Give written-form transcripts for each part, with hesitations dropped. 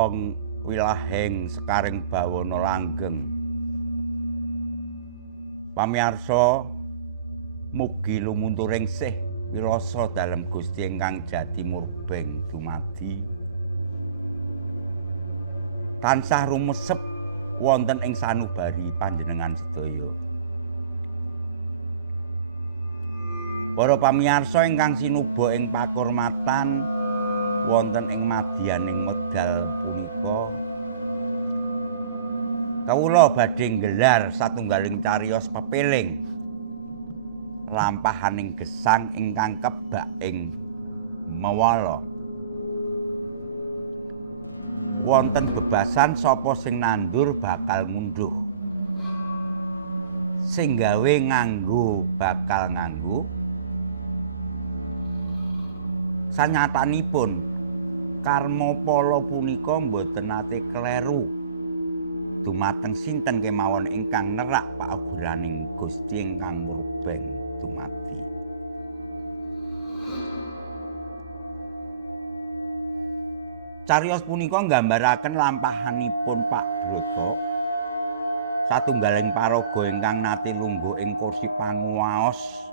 saka wilahing sekaring bawana langgeng. Pamirsa mugi lumunturing sih wirasa dalem Gusti ingkang jati murbeng dumadi. Tansah rumesep wonten ing sanubari panjenengan sedaya. Para pamirsa ingkang sinuba ing pakurmatan wonten ing madyaning medal punika, kawula badhe nggelar satunggaling cariyos pepiling lampahaning gesang ingkang kebak ing mewala. Wonten bebasan sapa sing nandur bakal ngunduh, sing gawe nganggo bakal nganggo. Sanyatanipun karma pala punika boten nate kleru dumateng sinten kemawon ingkang nerak pauguraning Gusti ingkang murbeng dumadi. Cariyos punika nggambaraken lampahanipun Pak Broto, satunggaling paraga ingkang nate lungguh ing kursi panguwaos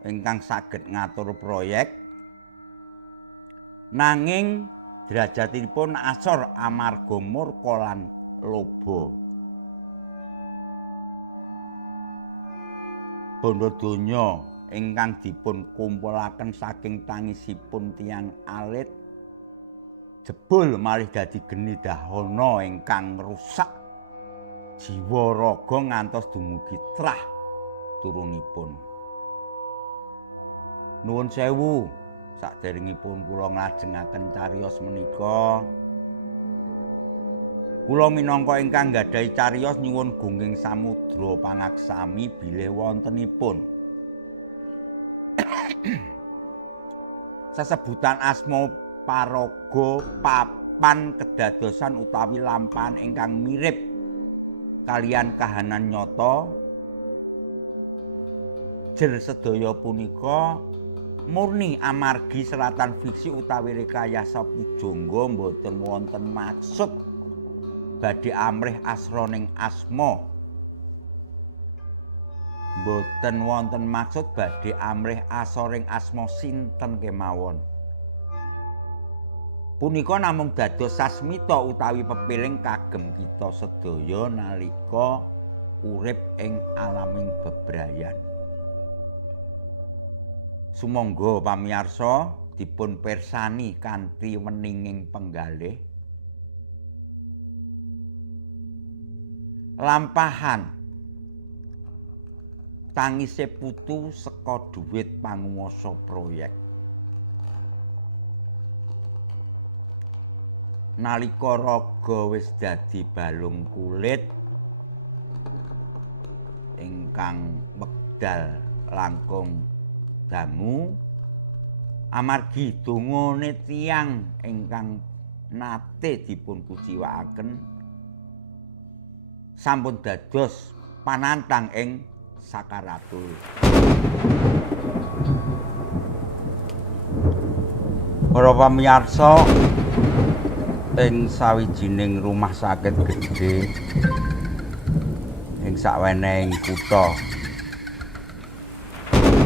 ingkang saged ngatur proyek, nanging derajatipun asor amarga murka lan loba. Bondo donya ingkang dipun kumpulaken saking tangisipun tiyang alit jebul malih dadi geni dahana ingkang ngrusak jiwa raga ngantos dumugi trah turunipun. Nuwun sewu, saderengipun kula nglajengaken cariyos menika, kula minangka ingkang nggadahi cariyos nyuwun gungging samudra pangaksami bilih wontenipun sesebutan asma paraga papan kedadosan utawi lampahan ingkang mirip kaliyan kahanan nyata. Jer sedaya punika murni amargi seratan fiksi utawi rekayasa pujangga boten wonten maksud badhe amrih asraning asma. Boten wonten maksud badhe amrih asoring asma sinten kemawon. Punika namung dados sasmita utawi pepiling kagem kita sedaya nalika urip ing alaming bebrayan. Sumangga pamirsa dipun pirsani kanthi weninging penggalih. Lampahan tangise putu saka dhuwit panguwasa proyek. Nalika raga wis dadi balung kulit ingkang wekdal langkung dangu amargi dongane tiyang ingkang nate dipun kuciwakaken sampun dados panantang ing sakaratul. Para pamirsa ing sawijining rumah sakit gedhe ing sawenehing kutha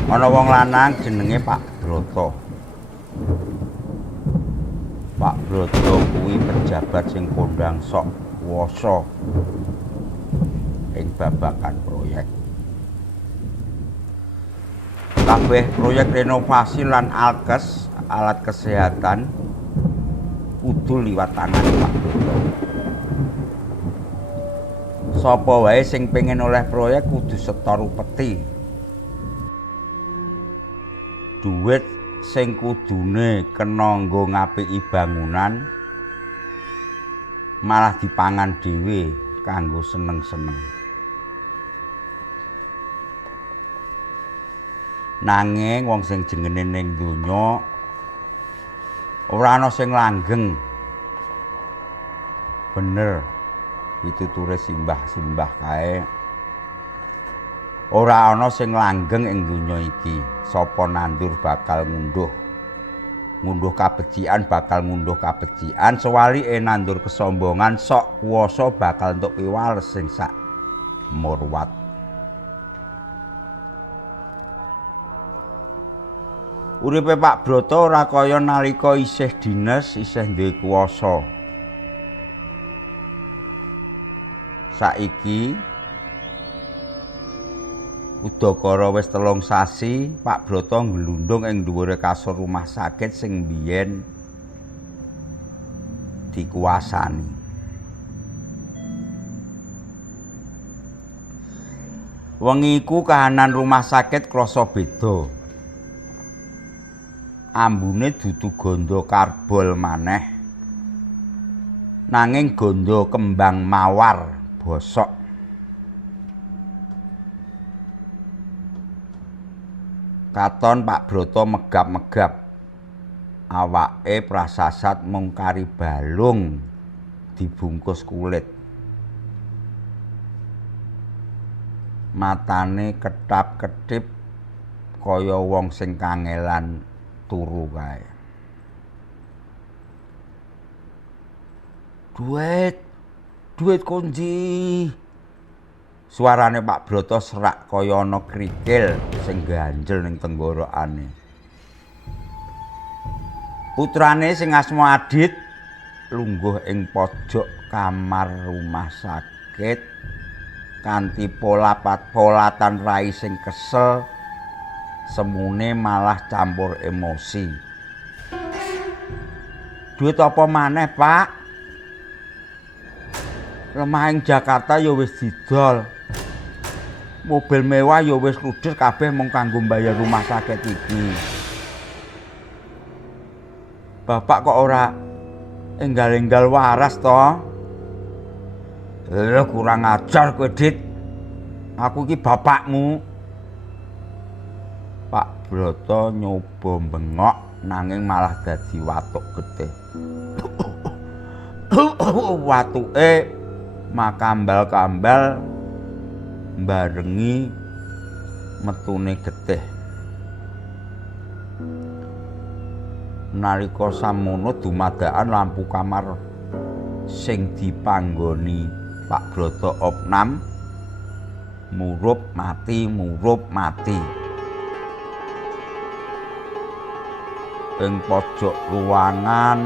ana wong lanang jenenge Pak Broto. Pak Broto kuwi pejabat sing kondang sok wasa ing babagan proyek. Kabeh proyek renovasi lan alkes, alat kesehatan kudu liwat tangan Pak Broto. Sapa wae sing pengen oleh proyek kudu setor upeti. Duit sing kudune kena nggo ngapiki bangunan malah dipangan dhewe kanggo seneng-seneng. Nanging wong sing jengene ning donya ora ana sing langgeng. Bener pituture simbah-simbah kae. Ora ana sing langgeng ing donya iki. Sapa nandur bakal ngunduh. ngunduh kabecikan bakal ngunduh kabecikan, sewalike nandur kesombongan sok kuwasa bakal entuk piwales sing sak murwat. Uripe Pak Broto ora kaya nalika isih dines, isih duwe kuwasa. Saiki udakara wis 3 sasi, Pak Broto nglundung ing dhuwure kasur rumah sakit sing biyen dikuwasani. Wengi iku kahanan rumah sakit krasa beda. Ambune dudu ganda karbol maneh, nanging ganda kembang mawar bosok. Katon Pak Broto megap-megap, awake prasasat mung kari balung dibungkus kulit. Matane ketap-ketip kaya wong sing kangelan turu kae. Duit kunci. Suarane Pak Broto serak kaya ana krikil sing ganjel ning tenggorokane. Putrane sing asma Adit lungguh ing pojok kamar rumah sakit kanthi polatan rai sing kesel, semune malah campur emosi. Duit apa maneh, Pak? Lemah ing Jakarta ya wis didol. Mobil mewah ya wis ludes kabeh mung kanggo mbayar rumah sakit iki. Bapak kok ora enggal-enggal waras to? Kurang ajar kowe, Dit. Aku iki bapakmu. Pak Broto nyoba bengok nanging malah dadi watuk getih. Watuke makambal-kambal mbarengi metune getih. Nalika samono dumadakan lampu kamar sing dipanggoni Pak Broto opnam murup mati. Ing pojok ruangan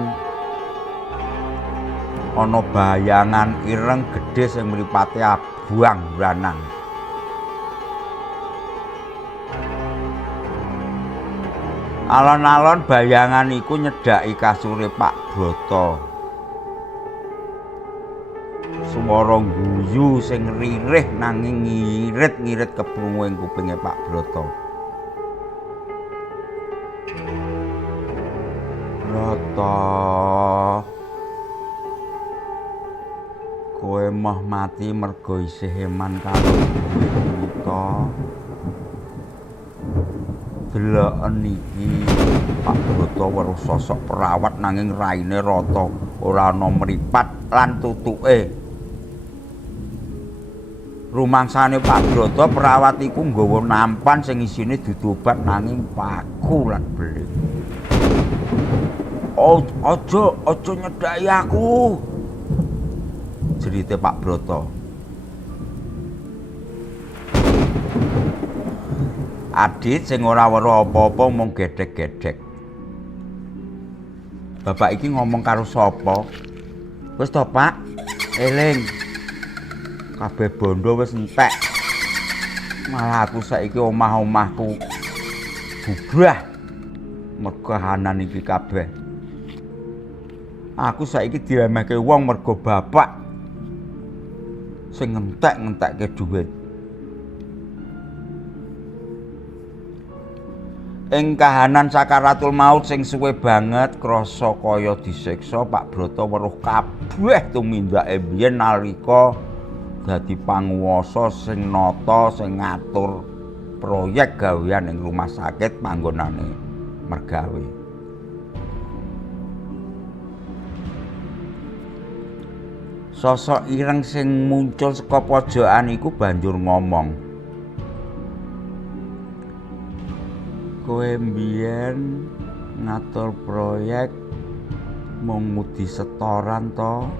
ana bayangan ireng gedhe sing mripate abang branang. Alon-alon bayangan iku nyedhaki kasure Pak Broto. Swara guyu sing ririh nanging ngirit-ngirit keprungu ing kupinge Pak Broto. Broto, kowe mah mati mergo isih eman karo duit to. Deloken iki Pak Broto weruh sosok perawat nanging raine rata, ora ana mripat lan tutuke. Rumangsane Pak Broto perawat iku nggawa nampan sing isine dudu obat nanging paku lan belik. Aja nyedhaki aku. Jerite Pak Broto. Adit sing ora weruh apa-apa mung gedhek-gedhek. Bapak iki ngomong karo sapa? Wis to, Pak? Eling. Kabeh bondo wis entek. Malah aku saiki omah-omahku bubrah mergo kahanan iki kabeh. Aku saiki diremehke wong mergo bapak sing ngentek-ngentekke dhuwit. Ing kahanan sakaratul maut sing suwe banget krasa kaya disiksa, Pak Broto weruh kabeh tumindake biyen nalika dadi panguwasa sing nata sing ngatur proyek gawean ing rumah sakit panggonane mergawe. Sosok ireng sing muncul saka pojokan iku banjur ngomong. Kowe mbiyen ngatur proyek mung ngudi setoran to.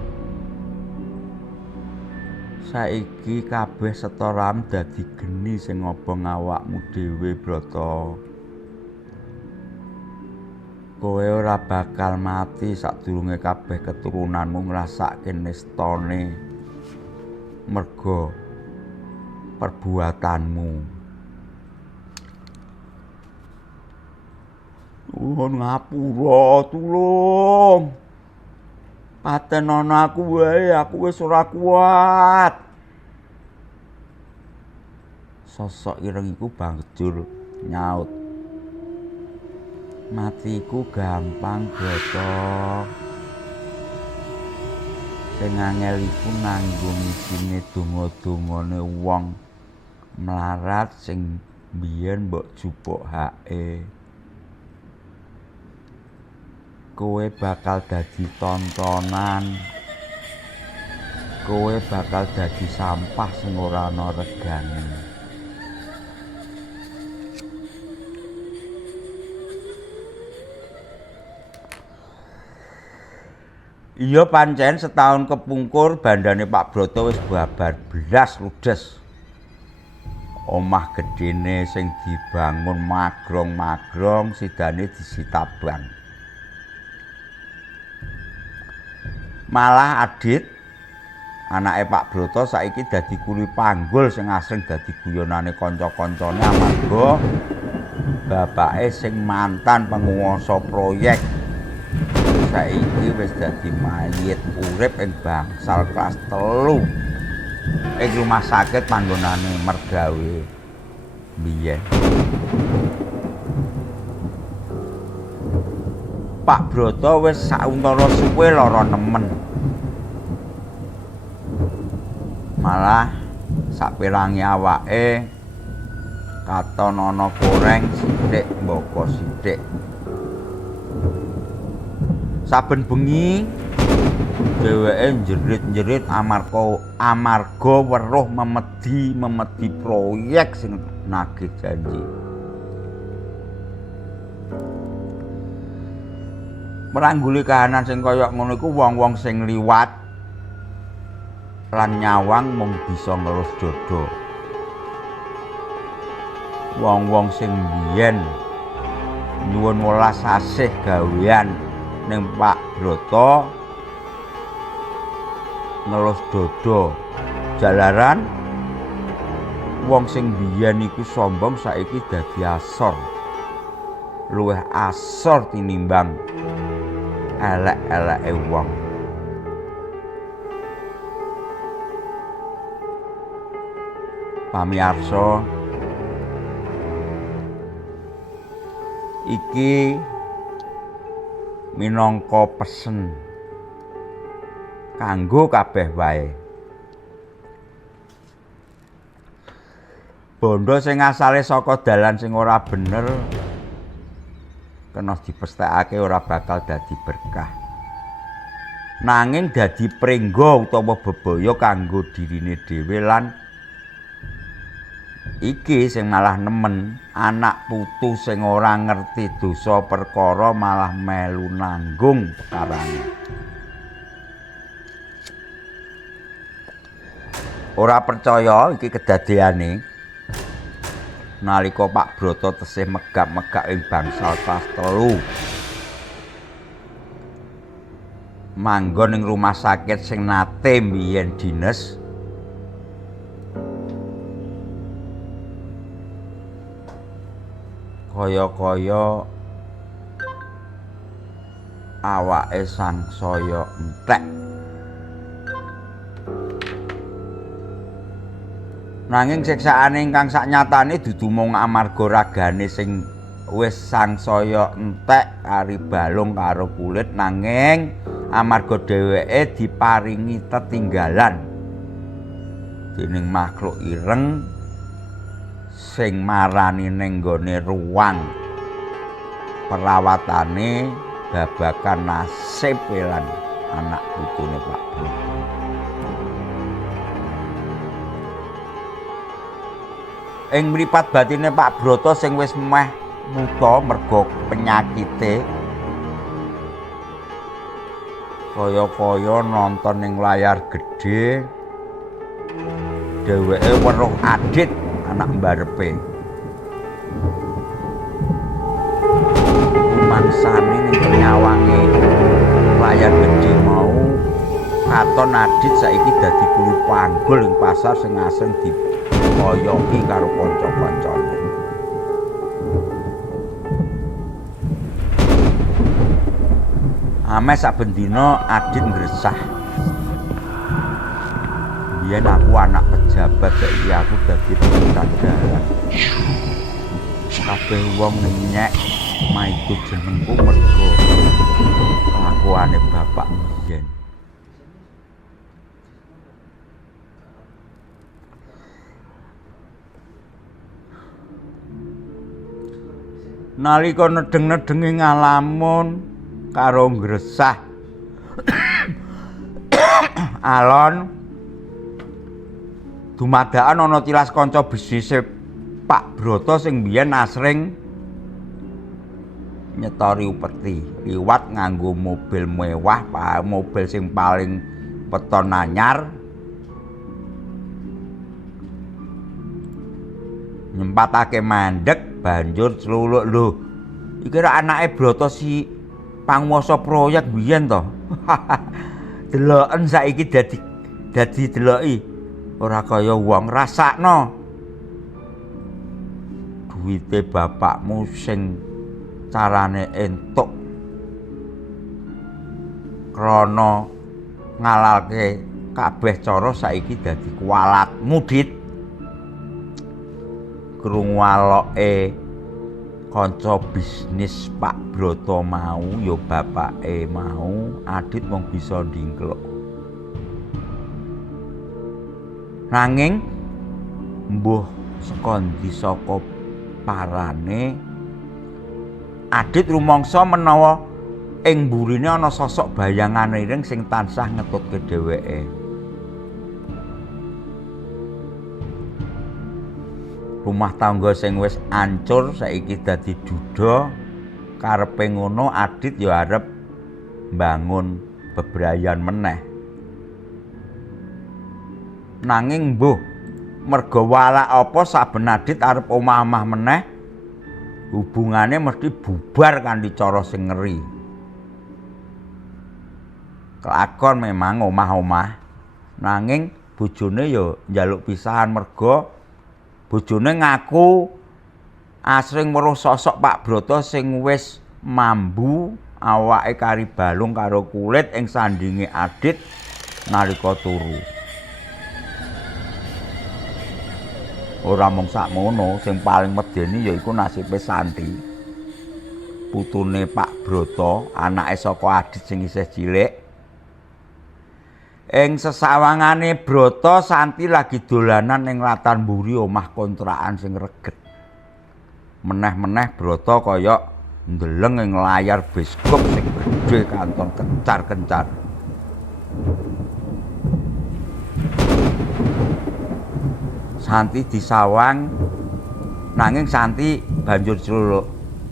Saiki kabeh setoran dadi geni sing ngobong awakmu dhewe, Brata. Kowe ora bakal mati sadurunge kabeh keturunanmu ngrasake nestane merga perbuatanmu. Nuwun ngapura, tulung. Patenono aku wae, aku wis ora kuat. Sosok ireng iku banjur nyaut. Matiku gampang, Brata. Sing angel iku nanggung isine donga-dongane wong mlarat sing biyen mbok jupuk hake. Kowe bakal dadi tontonan. Kowe bakal dadi sampah sing ora ana regane. Iya pancen setahun kepungkur bandane Pak Brata wis babar blas ludes. Omah gedene sing dibangun magrong-magrong sidane disitabang. Malah Adit, anake Pak Brata saiki dadi kuli panggul sing asring dadi guyonane kanca-kancane amarga bapake sing mantan penguasa proyek saiki wis dadi mayit urip ing bangsal kelas 3 ing rumah sakit panggonane mergawe biyen. Pak Brata wis sauntara suwe lara nemen. Malah saperangi awake katon ana koreng sithik mboko sithik. Saben bengi dheweke njerit-njerit amarga weruh memedi proyek sing nagih janji. Merangguli kahanan sing kaya ngono iku wong-wong sing liwat lan nyawang mung bisa ngelus dodo. Wong-wong sing biyen nyuwun welas asih gawean ning Pak Brata ngelus dodo. Jalaran wong sing biyen iku sombong saiki dadi asor. Luwih asor tinimbang elek-eleke wong. Pamirsa, iki minangka pesen kanggo kabeh wae. Bondo sing asale saka dalan sing ora bener kena dipesthekake ora bakal dadi berkah. Nanging dadi prengga utawa bebaya kanggo dirine dhewe lan iki sing malah nemen anak putu sing ora ngerti dosa perkara malah melu nanggung perkarane. Ora percaya iki kedadeane nalika Pak Brata tesih megap-megap ing bangsal kelas 3. Manggon ing rumah sakit sing nate mbiyen dines. Kaya-kaya awake sangsaya entek. Nanging siksaane ingkang saknyatane dudu mung amarga ragane sing wis sangsaya entek kari balung karo kulit, nanging amarga dheweke diparingi tetinggalan dening makhluk ireng sing marani ning nggone ruang perawatane babagan nasib lan anak putune Pak Brata. Ing mripat batine Pak Brata sing wis meh Muta merga penyakite kaya-kaya nonton ning layar gedhe. Dheweke weruh Adit anak mbarepe. Rumangsane ning nyawange layar gedhe mau katon Adit saiki dadi kuli panggul ing pasar sing asring dipoyoki karo kanca-kancane. Ameh saben dina Adit ngresah. Biyen aku anak pejabat, saiki aku dadi pendagang. Kabeh wong nyek maido jenengku merga kelakuane bapak biyen. Nalika nedeng-nedengi ngalamun karo ngresah alon dumadakan ana tilas kanca bisnise Pak Broto sing biyen asring nyetori upeti liwat nganggo mobil mewah, mobil sing paling weton anyar, nyempatake mandeg banjur celuluk lho. Iki ra anake Broto si panguwasa proyek biyen to. Deloken saiki dadi deloki ora kaya wong rasakno. Duwite bapakmu sing carane entuk krana ngalalke kabeh cara saiki dadi kualatmu, Dit. Krungu aloke kanca bisnis Pak Broto mau ya bapake mau, Adit mung bisa ndingkluk. Nanging mbuh saka ndi saka parane Adit rumangsa menawa ing mburine ana sosok bayangan iring sing tansah ngetutke dheweke. Rumah tangga sing wis ancur saiki dadi duda. Karepe ngono Adit ya arep mbangun bebrayan meneh. Nanging mbuh merga walak apa saben Adit arep omah-omah meneh, hubungane mesti bubar kanthi cara sing ngeri. Kelakon memang omah-omah, nanging bojone ya njaluk pisahan merga bojone ngaku asring weruh sosok Pak Broto sing wis mambu awake kari balung karo kulit ing sandinge Adit nalika turu. Ora mung sakmono, sing paling medeni yaiku nasibe Santi. Putune Pak Broto, anake saka Adit sing isih cilik. Ing sesawangane Broto, Santi lagi dolanan ning latan mburi omah kontrakan sing reget. Meneh-meneh Broto kaya ndeleng ing layar bioskop sing gedhe kanton kencar-kencar. Santi disawang, nanging Santi banjur celuluk,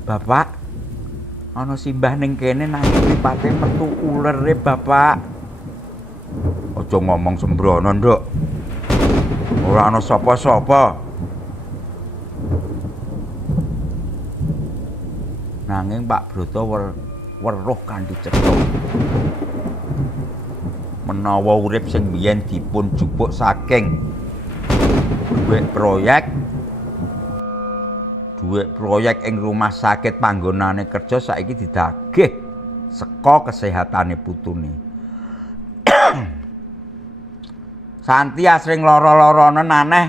"Bapak, ana simbah ning kene nanging mripate metu ulere, Bapak." "Aja ngomong sembrono, Nduk. Ora ana sapa-sapa." Nanging Pak Broto weruh kanthi cetha. Menawa urip sing biyen dipun jupuk saking duit proyek ing rumah sakit panggonane kerja saiki didagih saka kesehatane putune. Santi asring lara-laranen aneh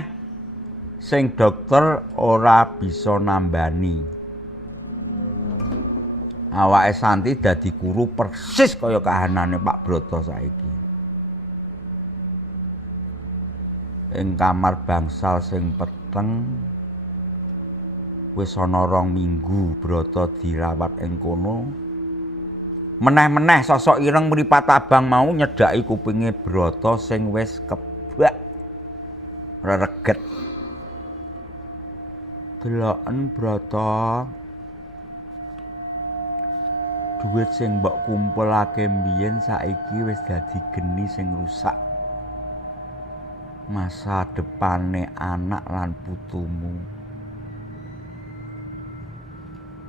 sing dokter ora bisa nambani. Awake Santi dadi kuru persis kaya kahanane Pak Broto saiki. Ing kamar bangsal sing peteng wis ana 2 minggu Broto dirawat ing kono. Meneh-meneh sosok ireng mripat abang mau nyedhaki kupinge Broto sing wis kebak rereget. "Deloken Broto, Duit sing mbok kumpulake mbiyen saiki wis dadi geni sing rusak masa depane anak lan putumu.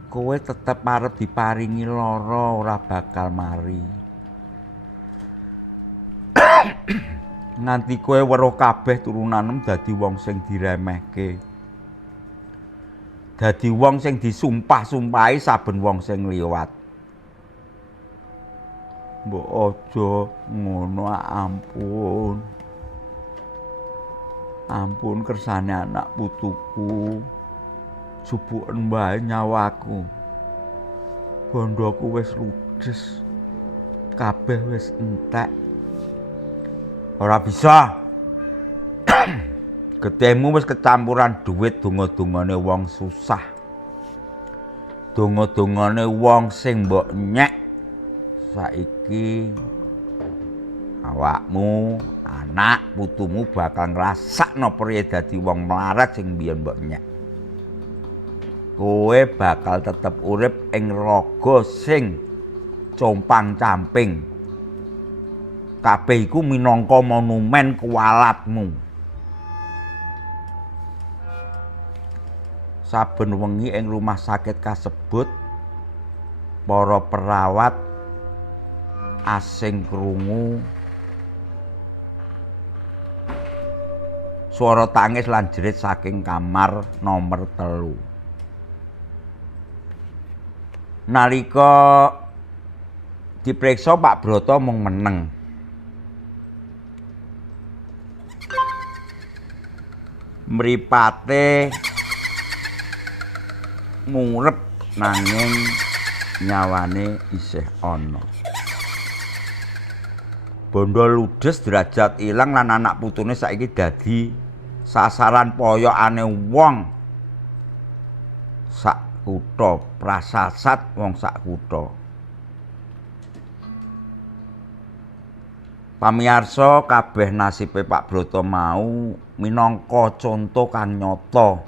Kowe tetep arep diparingi lara ora bakal mari. Nganti kowe weruh kabeh turunanem dadi wong sing diremehke. Dadi wong sing disumpah-sumpahi saben wong sing liwat. Mbok aja ngono, ampun. Ampun kersane anak putuku. Subuken wae nyawaku. Bondoku wis ludes. Kabeh wis entek. Ora bisa. Gedemu wis kecampuran duit donga-dongane wong susah. Donga-dongane wong sing mbok nyek. Saiki awakmu, anak putumu bakal ngrasakno priye dadi wong melarat sing biyen mbok nyek. Kowe bakal tetep urip ing raga sing compang-camping. Kabeh iku minangka monumen kuwalatmu. Saben wengi ing rumah sakit kasebut, para perawat asing krungu swara tangis lan jerit saking kamar nomor 3. Nalika dipriksa Pak Broto mung meneng. Mripate murep nanging nyawane isih ana. Bondo ludes derajat ilang lan anak putune saiki dadi sasaran poyokane wong sak kutha, prasasat wong sak kutha. Pamirsa kabeh nasibe Pak Broto mau minangka conto kang nyata.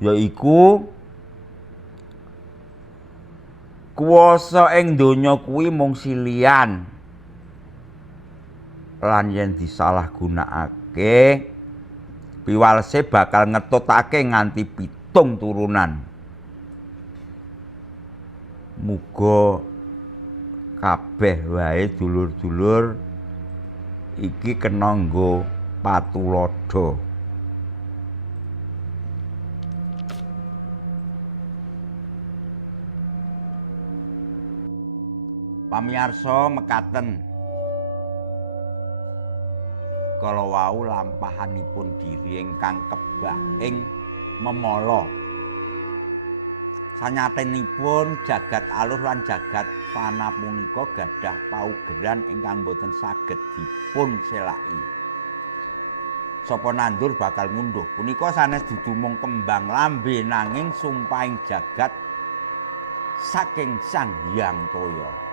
Yaiku kuwasa ing donya kuwi mung silian. Lan yen disalahgunakake piwalese bakal ngetutake nganti 7 turunan. Muga kabeh wae dulur-dulur iki kena nggo patulodo. Pamirsa mekaten kala wau lampahanipun diri ingkang kebak ing memala. Sanyatenipun jagat alur lan jagat fana punika gadah paugeran ingkang boten saged dipun selaki. Sapa nandur bakal ngunduh. Punika sanes dudu mung kembang lambe nanging sumpahing jagat saking Sang Hyang Toya.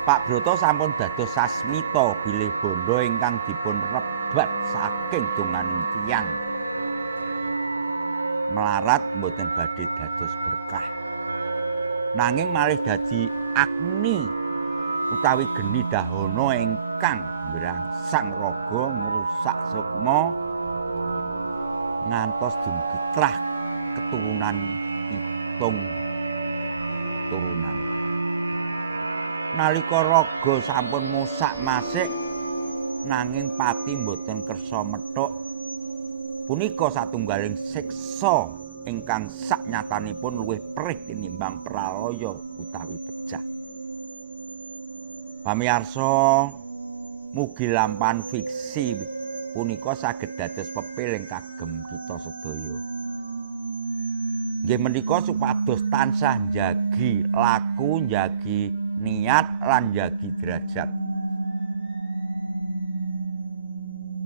Pak Broto sampun dados sasmita bilih bondo ingkang dipun rebat saking donganing tiyang. Melarat mboten badhe dados berkah. Nanging malih dadi agni utawi geni dahana ingkang ngrangsang raga ngrusak sukma ngantos dumugi trah keturunan 7 turunan. Nalika raga sampun mosak-masik nanging pati mboten kersa methuk. Punika satunggaling siksa ingkang saknyatanipun luwih perih tinimbang pralaya utawi pejah. Pamirsa, mugi lampahan fiksi punika saged dados pepiling kagem kita sedaya. Nggih menika supados tansah njagi laku, njagi niat lan njagi derajat.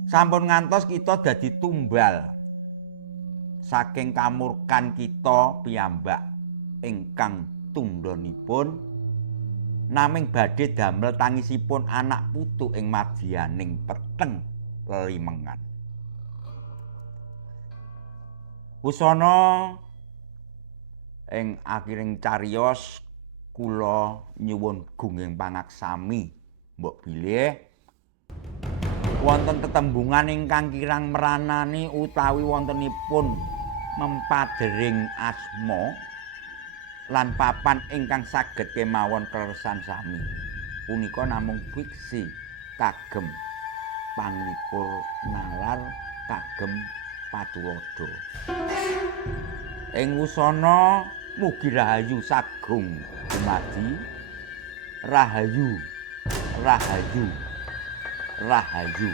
Sampun ngantos kita dadi tumbal saking kamurkan kita piyambak ingkang tundhonipun naming badhe damel tangisipun anak putu ing madyaning peteng lelimengan. Wusana ing akiring cariyos kula nyuwun gunging pangaksami mbok bilih wonten tetembungan ingkang kirang meranani utawi wontenipun mempadering asma lan papan ingkang saged kemawon kleresan sami punika namung fiksi kagem panglipur nalar kagem patulodo. Ing wusana mugi rahayu sagung dumadi rahayu rahayu rahayu